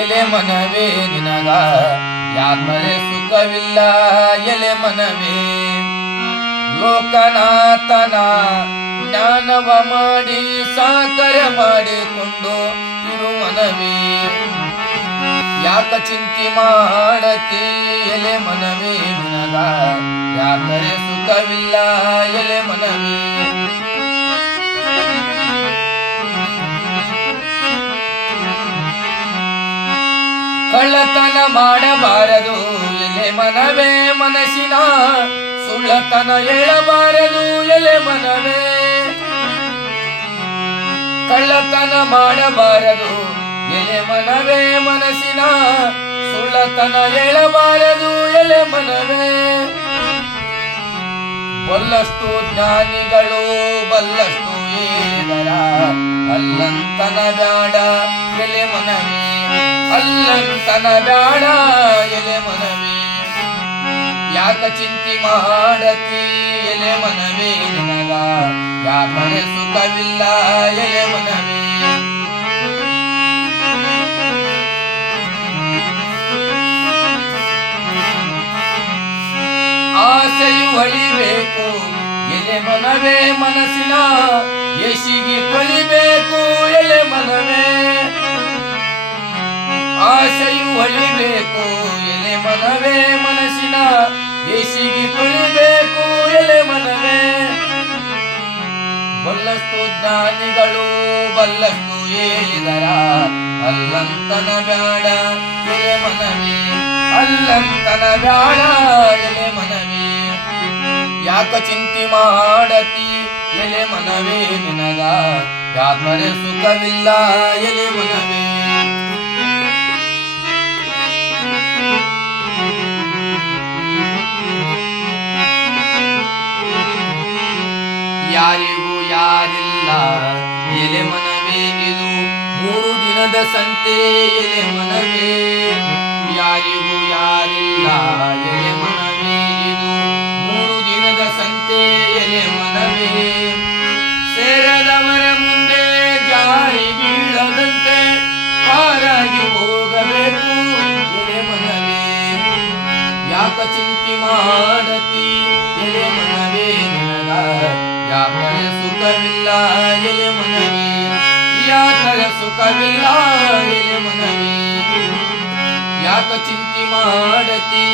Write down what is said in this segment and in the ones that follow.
ಎಲೆ ಮನವೇ ನಿನಗ ಯಾತ್ಮರೆ ಸುಖವಿಲ್ಲ ಎಲೆ ಮನವೇ ಲೋಕನಾಥನ ಜ್ಞಾನವ ಮಾಡಿ ಸಾಕರ ಮಾಡಿಕೊಂಡು ಇರು ಮನವೇ ಯಾಕ ಚಿಂತೆ ಮಾಡತಿ ಎಲೆ ಮನವೇ ನಿನಗ ಯಾತ್ಮರೆ ಸುಖವಿಲ್ಲ ಎಲೆ ಮನವೇ ಕಳ್ಳತನ ಮಾಡಬಾರದು ಎಲೆ ಮನವೇ ಮನಸ್ಸಿನ ಸುಳ್ಳತನ ಹೇಳಬಾರದು ಎಲೆ ಮನವೇ ಕಳ್ಳತನ ಮಾಡಬಾರದು ಎಲೆ ಮನವೇ ಮನಸ್ಸಿನ ಸುಳ್ಳತನ ಹೇಳಬಾರದು ಎಲೆ ಮನವೇ ಬಲ್ಲಷ್ಟು ಜ್ಞಾನಿಗಳು ಬಲ್ಲಷ್ಟು ಹೇಳಿದರ ಅಲ್ಲಂತನ ಬ್ಯಾಡ ಎಲೆ ಮನವೇ ಅಲ್ಲಂತನ ಬ್ಯಾಡ ಎಲೆ ಮನವೇ ಯಾಕ ಚಿಂತೆ ಮಾಡತಿ ಎಲೆ ಮನವೇ ನಿನಗ ಯಾಕರೆ ಸುಖವಿಲ್ಲ ಎಲೆ ಮನವೇ ಆಸೆಯು ಹೊಳಿಬೇಕು ಎಲೆ ಮನವೇ ಮನಸ್ಸಿನ ಯಶಿಗೆ ಕೊಳಿಬೇಕು ಎಲೆ ಮನವೇ ಆಸೆಯು ಹೊಳಿಬೇಕು ಎಲೆ ಮನವೇ ಮನಸ್ಸಿನ ಯಶಿಗೆ ಕೊಳಿಬೇಕು ಎಲೆ ಮನವೇ ಬಲ್ಲಷ್ಟು ಜ್ಞಾನಿಗಳು ಬಲ್ಲಷ್ಟು ಹೇಳಿದರ ಅಲ್ಲಂತನ ಬ್ಯಾಡ ಎಲೆ ಮನವೇ ಅಲ್ಲಂತನ ಬ್ಯಾಡ ಎಲೆ ಮನವೇ ಯಾಕ ಚಿಂತೆ ಮಾಡತಿ ಎಲೆ ಮನವೇ ನಿನಗ ಯಾತ್ಮರೆ ಸುಖವಿಲ್ಲ ಎಲೆ ಮನವೇ ಯಾರಿಗೂ ಯಾರಿಲ್ಲ ಎಲೆ ಮನವೇ ಇದು 3 ದಿನದ ಸಂತೆ ಎಲೆ ಮನವೇ ಯಾರಿಗೂ ಯಾರಿಲ್ಲ ಎಲೆ ಮನವೇ ಇದು 3 ದಿನದ ಸಂತೆ ಎಲೆ ಮನವೇ ಸೇರದವರ ಮುಂದೆ ಜಾರಿ ಬೀಳದಂತೆ ಪಾರಾಗಿ ಹೋಗಬೇಕು ಎಲೆ ಮನವೇ ಯಾಕ ಚಿಂತೆ ಮಾಡತಿ ಎಲೆ ಮನವೇ ನಿನಗ ಯಾಕರೆ ಸುಖವಿಲ್ಲ ಎಲೆ ಮನವೇ ಯಾಕರೆ ಸುಖವಿಲ್ಲ ಎಲೆ ಮನವೇ ಯಾಕ ಚಿಂತೆ ಮಾಡತಿ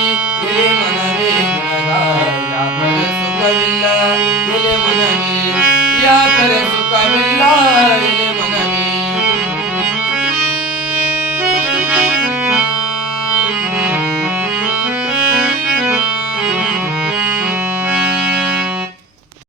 ಎಲೆ ಮನವೇ ನಿನಗ ಯಾಕರೆ ಸುಖವಿಲ್ಲ ಎಲೆ ಮನವೇ ಯಾಕರೆ ಸುಖವಿಲ್ಲ ಎಲೆ